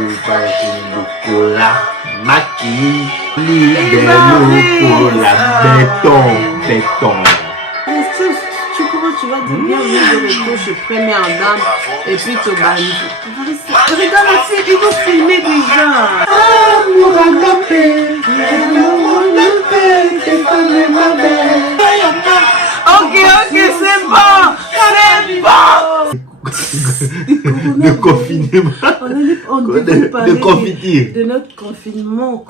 Lokola Maki, libère-nous pour la béton. Amour agapé, l'amour agapé, c'est pas ma belle. Ok, c'est bon. De confinement. On devait parler de confiture. de notre confinement.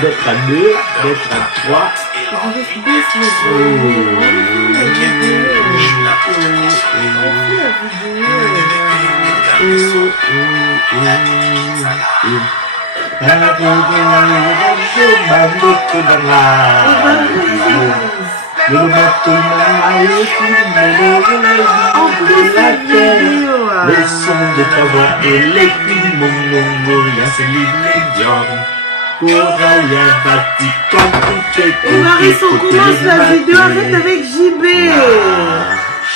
D'être à deux, d'être à trois. Le son de ta voix et les cris de mon c'est l'illusion. Marie, on commence la vidéo, arrête avec JB.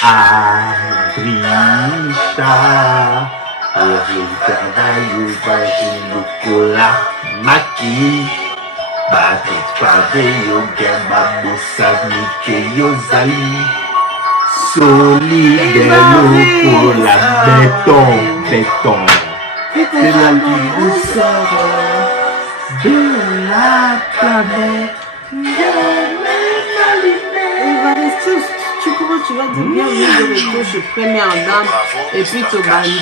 Adrisha, Lokola Maki, Batit Pave Yoga Babosa Mike Yozali, solide pour la béton. C'est la douceur de la planète. Tu vas dire bien de retouche première dame et puis te bandi.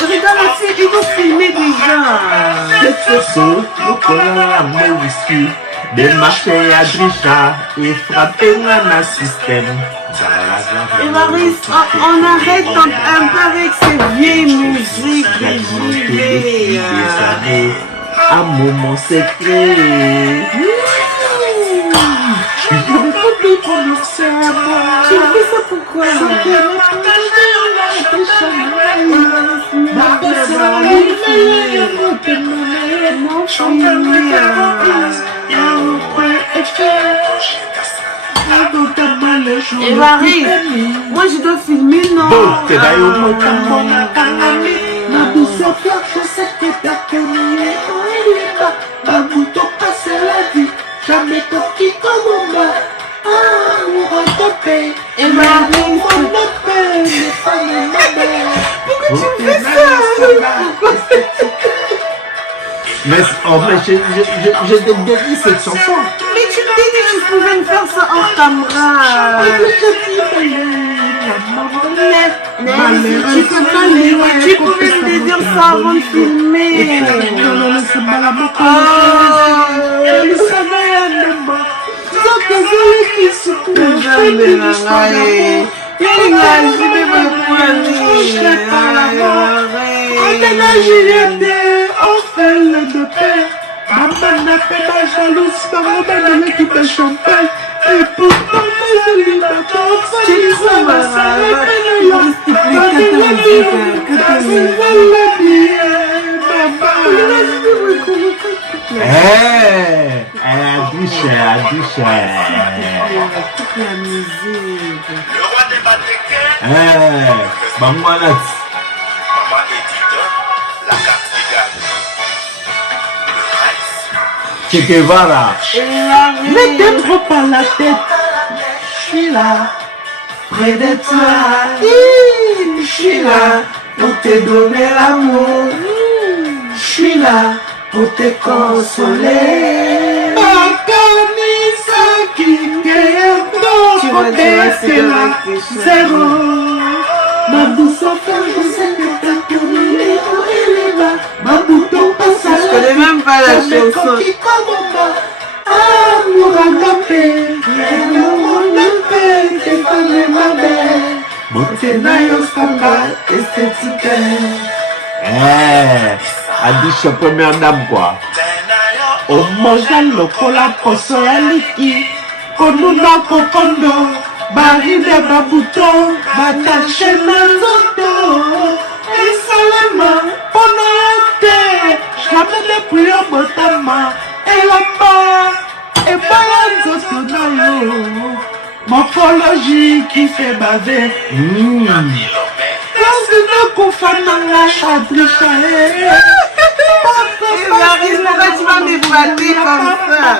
Regarde la fille, ils vont filmer déjà. C'est ce Lokola Whisky, démarcher à Drisha et frapper un système. Et Marie, on arrête un peu avec ces vieilles musiques de JB. Un moment secret. Je ne peux plus prononcer un mot. Tu fais ça pourquoi? Et Marie, moi je dois filmer, non? T'es d'ailleurs mon Ma douceur fleur, je sais que t'as connu. Ma bouton passe la vie. Jamais conquis comme moi. Amour agapé. Et Marie, pourquoi tu fais ça? Mais en vrai, je t'ai bien dit cette chanson. Mais tu t'es dit que tu pouvais me faire ça hors caméra. Tu peux pas lire, tu pouvais me dire ça avant de filmer. Maman n'a fait ma jalouse par mon belle équipe de champagne. Et pourtant, mes célibataires, Tu es trop malade. Adouche. Toute la musique. Le roi des Batékins. Maman Maman édite la carte égale. Le Che Guevara. ne t'aime pas la tête. Je suis là, près de toi. Je suis là pour te donner l'amour. Je suis là pour te consoler. Makanisa qui Tu vas dire, c'est là, zéro. Ma douceur fleur, je sais que t'as tourné les hauts et les bas. Ma bouton passe à Je connais même pas la chanson. Amour agapé, l'amour agapé, c'est pas même ma belle. Beauté naïos kaka, esthétique. Adouche première dame quoi. On mange lokola poso ya liki. Konuna kokondo, baride babuto batache na nzoto esalema mpona yo te jamais depuis yo botama elamba ebala nzoto na yo morphologie qui fait baver Lazina kufananga Adrisha Marie, pourquoi tu vas m'épater comme ça?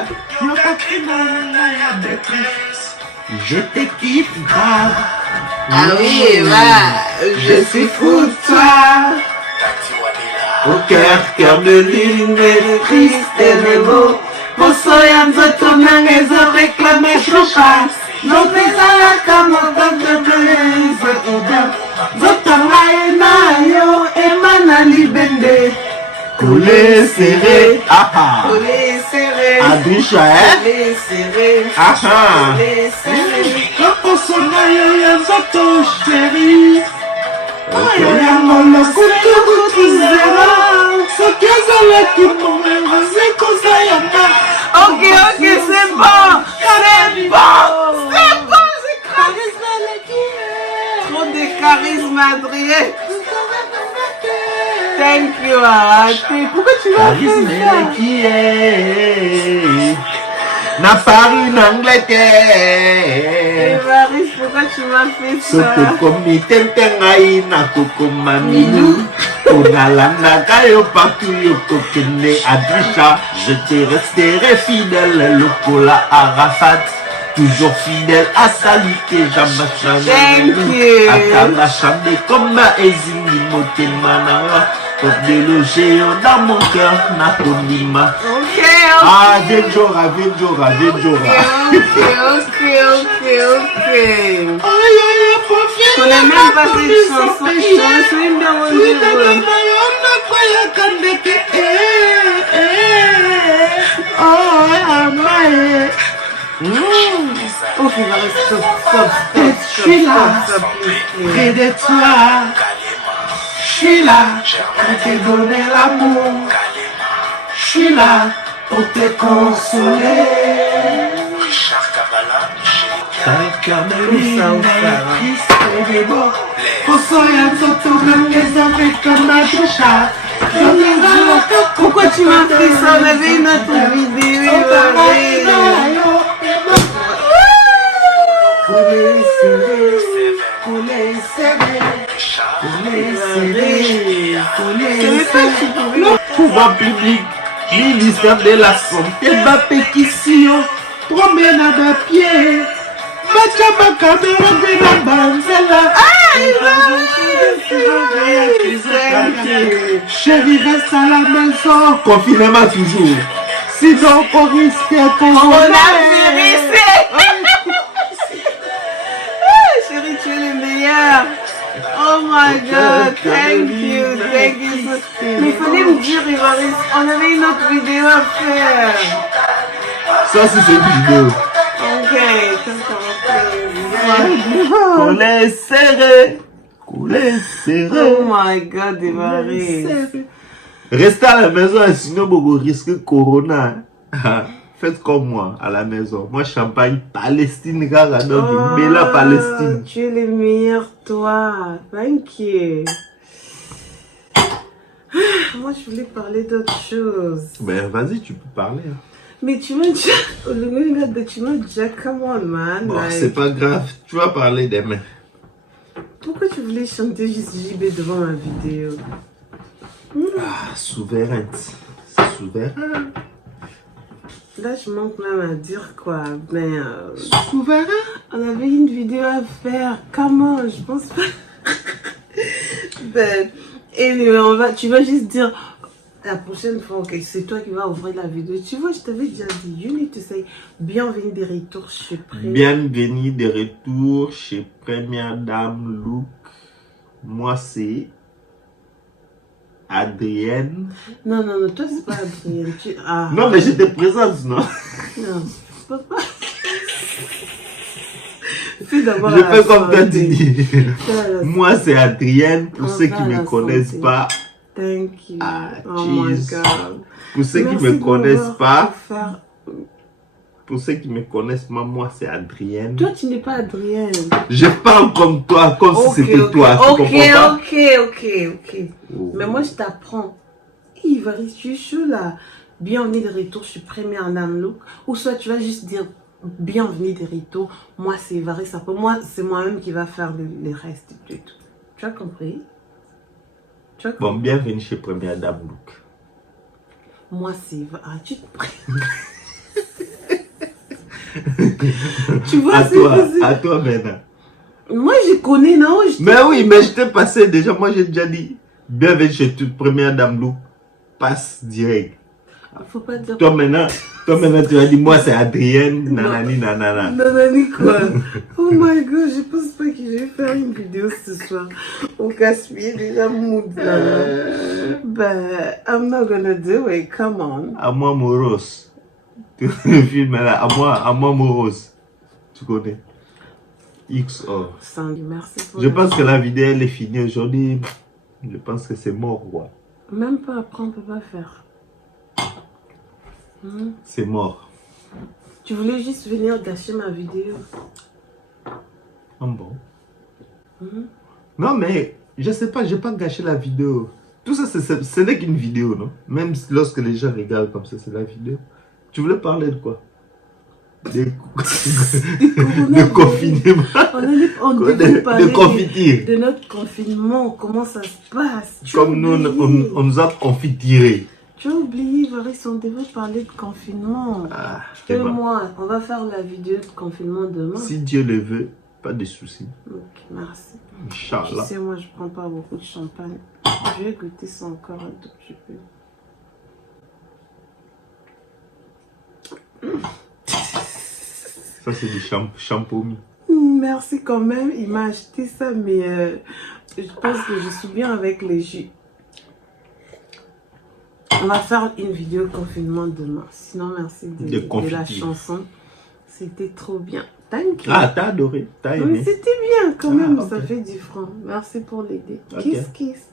Je te kiffe grave. Ah oui, Eva, je suis fou de toi. Au cœur de l'île, de triste et de beau. Poso ya nzoto nanga ezo réclame choka. Lopeza la kamoto de brise odeur. Nzoto ngai na yo emana libende. Coulé serré, aha. Collé serré. Adrisha, Collé serré. aha. Collé serré. Poso na yo ya nzoto chéri. Oyo yango lokutu kutu zero. Soki ezalaki mongo zekoza yanga. Ok, c'est bon. C'est bon. C'est bon, j'ai charisme. Trop de charisme, Adrien. Thank you, Arate. Pourquoi tu m'as fait ça? Qui est na Paris, en Angleterre. Marie, pourquoi tu m'as fait ça? Soto komi tentengai na kokoma minou. Onalanda kayo partout yo kokene Adrisha. Je te resterai fidèle lokola Arafat. Toujours fidèle à saluter Jamachane. Thank you. Atala chamé comme ma ezini motema nanga. Pour déloger dans mon cœur na konima. Ok, Ah, Venjora, Venjora, Venjora. ok. Je connais même pas cette chanson. Je me souviens bien mon livre. Ok, stop. Je suis là, près de toi. Je suis là pour te donner l'amour. Je suis là pour te consoler. Pourquoi tu m'as fait ça? On avait une autre vidéo. Pouvoir public, ministère de la santé, ma pétition, promenade à pied, ma caméra de la banzela. Chérie, reste à la maison. Confinement toujours. Sinon, on risque qu'on Chérie, tu es le meilleur. Oh my God, thank you. Mais il fallait me dire, Ivaris, on avait une autre vidéo à faire. Ça, c'est cette vidéo. Ok, Couler serré. Couler serré. oh my God, Ivaris. Restez à la maison, sinon vous risquez Corona. Faites comme moi à la maison. Moi, champagne Palestine, gaga, donc Bella Palestine. Tu es le meilleur, toi. Thank you. Moi, je voulais parler d'autre chose. Ben, vas-y, tu peux parler. Hein. Mais tu m'as déjà... Come on, man. Bon, Like, c'est pas grave. Tu vas parler demain. pourquoi tu voulais chanter juste JB devant ma vidéo? Ah, souveraine. C'est souverain. Là, je manque même à dire quoi. Mais Souverain. on avait une vidéo à faire. Comment? Je pense pas. Ben, anyway, tu vas juste dire la prochaine fois, ok, c'est toi qui vas ouvrir la vidéo. Tu vois, je t'avais déjà dit, you need to say bienvenue de retour chez Première. Bienvenue de retour chez Première Dame Look. Moi, c'est Adrienne. Non, toi, c'est pas Adrienne. Non, mais je te présente, non? Non, papa. Fais d'abord Je la fais comme toi, tu santé. dis. Fais la Moi, c'est Adrienne. Pour On ceux va qui à ne la me connaissent santé. pas, Thank you. Ah, Oh my jeez. God. pour ceux qui Merci ne me de connaissent m'avoir pas, fait faire- pour ceux qui me connaissent, moi c'est Adrienne. Toi, tu n'es pas Adrienne. Je parle comme toi, comme si c'était toi. Tu comprends pas? Ok. Oh. Mais moi, je t'apprends. Ivaris, tu es chaud là. Bienvenue de retour, je suis première dame look. Ou soit tu vas juste dire bienvenue de retour. Moi, c'est Ivaris. Après, moi, c'est moi-même qui va faire le reste du tout. Tu as compris? Tu as compris? Bon, bienvenue chez Première Dame Look. Moi, c'est Ivaris. Ah, tu te Tu vois, c'est possible. À toi maintenant. Moi, je connais, non? Mais oui, mais je t'ai passé déjà. Moi, j'ai déjà dit bienvenue chez toute Première Dame Look. Passe direct. Faut pas dire. Toi maintenant, tu as dit moi c'est Adrienne, nanani nanana. Nanani quoi? Oh my god, je pense pas que je vais faire une vidéo ce soir. On casse-pied déjà mood là. But I'm not gonna do it, come on. À moi Moros. Tu filmes là, à moi Moros. Tu connais? XO. Sandy, merci pour Je pense que la vidéo elle est finie aujourd'hui. Je pense que c'est mort quoi. Même pas après on peut pas faire. C'est mort. Tu voulais juste venir gâcher ma vidéo. Ah bon? Non mais, je sais pas, j'ai pas gâché la vidéo. Tout ça, ce n'est qu'une vidéo, non? Même lorsque les gens regardent comme ça, c'est la vidéo. Tu voulais parler de quoi? De confinement. On devait parler de confiture. de notre confinement, comment ça se passe. Comme nous, on nous a confiturés. Tu as oublié, Varis, on devait parler de confinement. Ah, Et moi, on va faire la vidéo de confinement demain. si Dieu le veut, pas de soucis. Ok, merci. Tu Inch'Allah. sais, moi, je prends pas beaucoup de champagne. Je vais goûter ça encore un tout petit peu. Ça, c'est du shampoing. Merci quand même. Il m'a acheté ça, mais je pense que je suis bien avec les jus. On va faire une vidéo confinement demain. Sinon, merci de la chanson. C'était trop bien. Thank you. Ah, t'as adoré, t'as aimé. C'était bien quand même, Ah, okay. ça fait du franc. Merci pour l'aider. Ok. Kiss, kiss.